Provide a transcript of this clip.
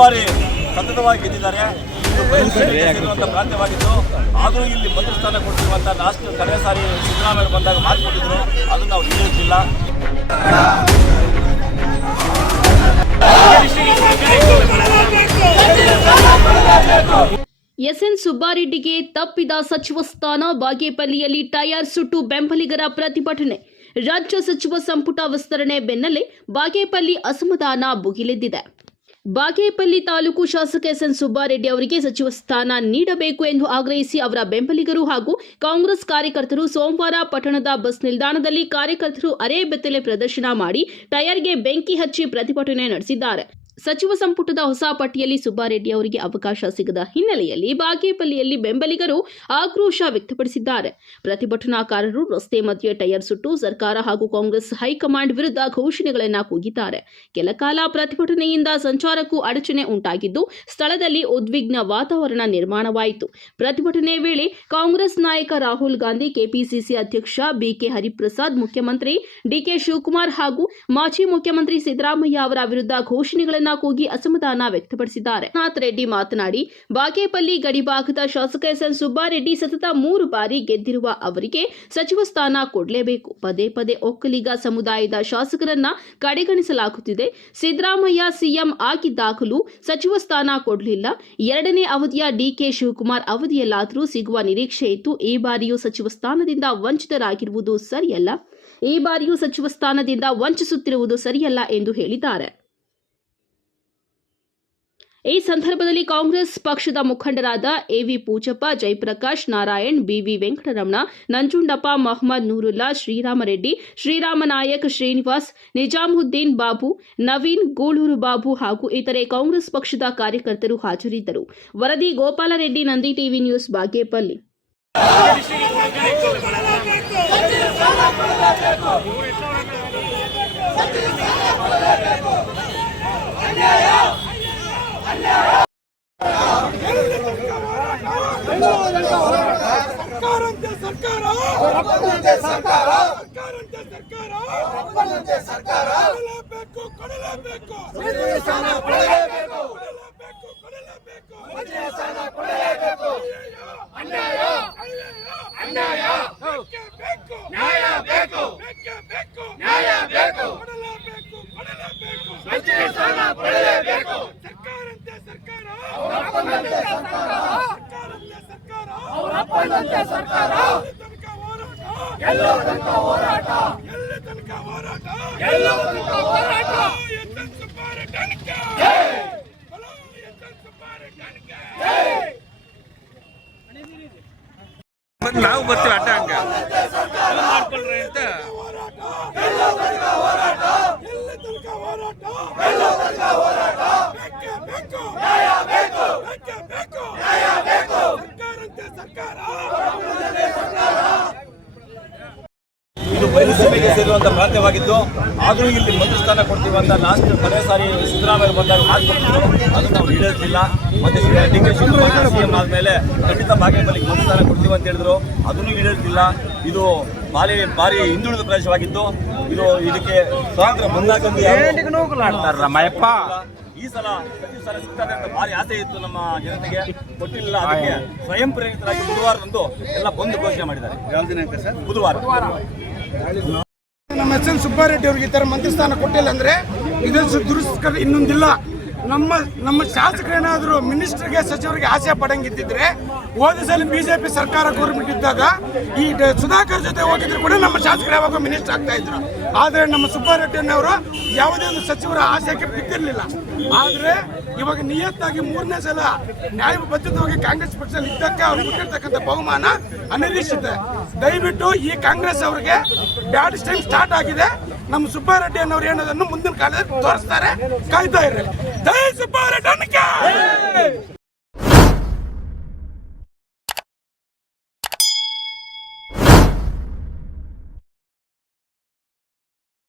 ಬಾರಿ ಸತತವಾಗಿ ಗೆದ್ದಿದ್ದಾರೆ. ಇದು ಬಯಲು ಪ್ರಾಂತ್ಯವಾಗಿದ್ದು, ಆದರೂ ಇಲ್ಲಿ ಮಂತ್ರಿ ಸ್ಥಾನ ಕೊಡ್ತಿರುವಂಥ ಲಾಸ್ಟ್ ಕಳೆದ ಸಾರಿ ಸಿದ್ದರಾಮಯ್ಯ ಬಂದಾಗ ಮಾತು ಕೊಟ್ಟಿದ್ರು, ಅದನ್ನು ನಾವು ಈಡೇರಿಸಿಲ್ಲ. ಎಸ್ಎನ್ ಸುಬ್ಬಾರೆಡ್ಡಿಗೆ ತಪ್ಪಿದ ಸಚಿವ ಸ್ಥಾನ. ಬಾಗೇಪಲ್ಲಿಯಲ್ಲಿ ಟೈರ್ ಸುಟ್ಟು ಬೆಂಬಲಿಗರ ಪ್ರತಿಭಟನೆ. ರಾಜ್ಯ ಸಚಿವ ಸಂಪುಟ ವಿಸ್ತರಣೆ ಬೆನ್ನಲ್ಲೇ ಬಾಗೇಪಲ್ಲಿ ಅಸಮಾಧಾನ ಭುಗಿಲೆದ್ದಿದೆ. ಬಾಗೇಪಲ್ಲಿ ತಾಲೂಕು ಶಾಸಕ ಎಸ್ಎನ್ ಸುಬ್ಬಾರೆಡ್ಡಿ ಅವರಿಗೆ ಸಚಿವ ಸ್ಥಾನ ನೀಡಬೇಕು ಎಂದು ಆಗ್ರಹಿಸಿ ಅವರ ಬೆಂಬಲಿಗರು ಹಾಗೂ ಕಾಂಗ್ರೆಸ್ ಕಾರ್ಯಕರ್ತರು ಸೋಮವಾರ ಪಟ್ಟಣದ ಬಸ್ ನಿಲ್ದಾಣದಲ್ಲಿ ಕಾರ್ಯಕರ್ತರು ಅರೆಬೆತ್ತಲೆ ಪ್ರದರ್ಶನ ಮಾಡಿ ಟೈರ್ಗೆ ಬೆಂಕಿ ಹಚ್ಚಿ ಪ್ರತಿಭಟನೆ ನಡೆಸಿದ್ದಾರೆ. ಸಚಿವ ಸಂಪುಟದ ಹೊಸ ಪಟ್ಟಿಯಲ್ಲಿ ಸುಬ್ಬಾರೆಡ್ಡಿ ಅವರಿಗೆ ಅವಕಾಶ ಸಿಗದ ಹಿನ್ನೆಲೆಯಲ್ಲಿ ಬಾಗೇಪಲ್ಲಿಯಲ್ಲಿ ಬೆಂಬಲಿಗರು ಆಕ್ರೋಶ ವ್ಯಕ್ತಪಡಿಸಿದ್ದಾರೆ. ಪ್ರತಿಭಟನಾಕಾರರು ರಸ್ತೆ ಮಧ್ಯೆ ಟೈರ್ ಸುಟ್ಟು ಸರ್ಕಾರ ಹಾಗೂ ಕಾಂಗ್ರೆಸ್ ಹೈಕಮಾಂಡ್ ವಿರುದ್ಧ ಘೋಷಣೆಗಳನ್ನು ಕೂಗಿದ್ದಾರೆ. ಕೆಲಕಾಲ ಪ್ರತಿಭಟನೆಯಿಂದ ಸಂಚಾರಕ್ಕೂ ಅಡಚಣೆ ಉಂಟಾಗಿದ್ದು, ಸ್ಥಳದಲ್ಲಿ ಉದ್ವಿಗ್ನ ವಾತಾವರಣ ನಿರ್ಮಾಣವಾಯಿತು. ಪ್ರತಿಭಟನೆ ವೇಳೆ ಕಾಂಗ್ರೆಸ್ ನಾಯಕ ರಾಹುಲ್ ಗಾಂಧಿ, ಕೆಪಿಸಿಸಿ ಅಧ್ಯಕ್ಷ ಬಿಕೆ ಹರಿಪ್ರಸಾದ್, ಮುಖ್ಯಮಂತ್ರಿ ಡಿಕೆ ಶಿವಕುಮಾರ್ ಹಾಗೂ ಮಾಜಿ ಮುಖ್ಯಮಂತ್ರಿ ಸಿದ್ದರಾಮಯ್ಯ ಅವರ ವಿರುದ್ಧ ಘೋಷಣೆಗಳನ್ನು ಕೂಗಿ ಅಸಮಾಧಾನ ವ್ಯಕ್ತಪಡಿಸಿದ್ದಾರೆ. ನಾಥ್ ರೆಡ್ಡಿ ಮಾತನಾಡಿ, ಬಾಗೇಪಲ್ಲಿ ಗಡಿಭಾಗದ ಶಾಸಕ ಎಸ್ಎನ್ ಸುಬ್ಬಾರೆಡ್ಡಿ ಸತತ 3 ಬಾರಿ ಗೆದ್ದಿರುವ ಅವರಿಗೆ ಸಚಿವ ಸ್ಥಾನ ಕೊಡಲೇಬೇಕು. ಪದೇ ಪದೇ ಒಕ್ಕಲಿಗ ಸಮುದಾಯದ ಶಾಸಕರನ್ನ ಕಡೆಗಣಿಸಲಾಗುತ್ತಿದೆ. ಸಿದ್ದರಾಮಯ್ಯ ಸಿಎಂ ಆಗಿದ್ದಾಗಲೂ ಸಚಿವ ಸ್ಥಾನ ಕೊಡಲಿಲ್ಲ. 2ನೇ ಅವಧಿಯ ಡಿಕೆ ಶಿವಕುಮಾರ್ ಅವಧಿಯಲ್ಲಾದರೂ ಸಿಗುವ ನಿರೀಕ್ಷೆ ಇತ್ತು. ಈ ಬಾರಿಯೂ ಸಚಿವ ಸ್ಥಾನದಿಂದ ವಂಚಿತರಾಗಿರುವುದು ಸರಿಯಲ್ಲ. ಈ ಬಾರಿಯೂ ಸಚಿವ ಸ್ಥಾನದಿಂದ ವಂಚಿಸುತ್ತಿರುವುದು ಸರಿಯಲ್ಲ ಎಂದು ಹೇಳಿದ್ದಾರೆ. ಈ ಸಂದರ್ಭದಲ್ಲಿ ಕಾಂಗ್ರೆಸ್ ಪಕ್ಷದ ಮುಖಂಡರಾದ ಎವಿ ಪೂಜಪ್ಪ, ಜಯಪ್ರಕಾಶ್ ನಾರಾಯಣ್, ಬಿವಿ ವೆಂಕಟರಮಣ, ನಂಜುಂಡಪ್ಪ, ಮಹಮ್ಮದ್ ನೂರುಲ್ಲಾ, ಶ್ರೀರಾಮರೆಡ್ಡಿ, ಶ್ರೀರಾಮನಾಯಕ್, ಶ್ರೀನಿವಾಸ್, ನಿಜಾಮುದ್ದೀನ್ ಬಾಬು, ನವೀನ್, ಗೂಳೂರು ಬಾಬು ಹಾಗೂ ಇತರೆ ಕಾಂಗ್ರೆಸ್ ಪಕ್ಷದ ಕಾರ್ಯಕರ್ತರು ಹಾಜರಿದ್ದರು. ವರದಿ ಗೋಪಾಲರೆಡ್ಡಿ, ನಂದಿ ಟಿವಿ ನ್ಯೂಸ್, ಬಾಗೇಪಲ್ಲಿ. ನಾವು ಬರ್ತೀವಿ ಆಟ ಹಂಗ ಮಾಡ್ಕೊಳ್ರಿ ಅಂತ ಇದು ಬಯಲುಸೀಮೆಗೆ ಸೇರುವಂಥ ಪ್ರಾಂತ್ಯವಾಗಿದ್ದು, ಆದರೂ ಇಲ್ಲಿ ಮಂತ್ರಿ ಸ್ಥಾನ ಕೊಡ್ತೀವಂತ ಲಾಸ್ಟ್ ಕಳೆದ ಸಾರಿ ಸಿದ್ದರಾಮಯ್ಯ ಬಂದಾಗ ಮಾತು ಕೊಟ್ಟಿದ್ರು, ಅದನ್ನು ನಾವು ಈಡೇರಿಸಿಲ್ಲ. ಮತ್ತೆ ಡಿಕೆ ಶಿವಕುಮಾರ್ ಸಿಎಂ ಆದಮೇಲೆ ಖಂಡಿತ ಬಾಗೇಪಲ್ಲಿಗೆ ಮಂತ್ರಿ ಸ್ಥಾನ ಕೊಡ್ತೀವಿ ಅಂತ ಹೇಳಿದ್ರು, ಅದನ್ನು ಈಡೇರಿಸಿಲ್ಲ. ಇದು ಭಾರಿ ಹಿಂದುಳಿದ ಪ್ರದೇಶವಾಗಿದ್ದು, ಇದಕ್ಕೆ ಸ್ವಾತಂತ್ರ್ಯ ಬಂದಾಗ ಈ ಸಲ ಸಿಗ್ತದೆ ಅಂತ ಭಾರಿ ಆಸೆ ಇತ್ತು ನಮ್ಮ ಜನತೆಗೆ, ಕೊಟ್ಟಿಲ್ಲ. ಅದಕ್ಕೆ ಸ್ವಯಂ ಪ್ರೇರಿತರಾಗಿ ಬುಧವಾರದಂದು ಎಲ್ಲ ಬಂದು ಘೋಷಣೆ ಮಾಡಿದ್ದಾರೆ. ಯಾವ ದಿನಾಂಕ ಸರ್? ಬುಧವಾರ. ನಮ್ಮ ಎಸ್ಎನ್ ಸುಬ್ಬಾರೆಡ್ಡಿ ಅವರಿಗೆ ಈ ಥರ ಮಂತ್ರಿ ಸ್ಥಾನ ಕೊಟ್ಟಿಲ್ಲ ಅಂದರೆ ಇದನ್ನು ದುರಸ್ಕರ ಇನ್ನೊಂದಿಲ್ಲ. ನಮ್ಮ ಶಾಸಕರೇನಾದರೂ ಮಿನಿಸ್ಟರ್ಗೆ, ಸಚಿವರಿಗೆ ಆಸೆ ಪಡಂಗಿದ್ದಿದ್ರೆ ಹೋದ ಸಲ ಬಿಜೆಪಿ ಸರ್ಕಾರ ಗೌರ್ಮೆಂಟ್ ಇದ್ದಾಗ ಈ ಸುಧಾಕರ್ ಜೊತೆ ಹೋಗಿದ್ರು ಕೂಡ ನಮ್ಮ ಶಾಸಕರು ಯಾವಾಗ ಮಿನಿಸ್ಟರ್ ಆಗ್ತಾ ಇದ್ರು. ಆದರೆ ನಮ್ಮ ಸುಬ್ಬಾರೆಡ್ಡಿಯವರು ಯಾವುದೇ ಒಂದು ಸಚಿವರ ಆಸೆಗೆ ಬಿದ್ದಿರಲಿಲ್ಲ. ಆದರೆ ಇವಾಗ ನಿಯತ್ತಾಗಿ 3ನೇ ಸಲ ನ್ಯಾಯಬದ್ಧವಾಗಿ ಕಾಂಗ್ರೆಸ್ ಪಕ್ಷದಲ್ಲಿ ಇದ್ದಕ್ಕೆ ಅವ್ರಿಗೆ ಕೊಟ್ಟಿರ್ತಕ್ಕಂಥ ಬಹುಮಾನ ಅನಿರೀಕ್ಷಿತ. ದಯವಿಟ್ಟು ಈ ಕಾಂಗ್ರೆಸ್ ಅವರಿಗೆ ಬ್ಯಾಡ್ ಟೈಮ್ ಸ್ಟಾರ್ಟ್ ಆಗಿದೆ. ನಮ್ಮ ಸುಬ್ಬಾರೆಡ್ಡಿ ಅನ್ನೋರು ಏನದನ್ನು ಮುಂದಿನ ಕಾಲದಲ್ಲಿ ತೋರಿಸ್ತಾರೆ, ಕಾಯ್ತಾ ಇರ್ರಿ. ಜೈ ಸುಬ್ಬಾರೆಡ್ಡಿ.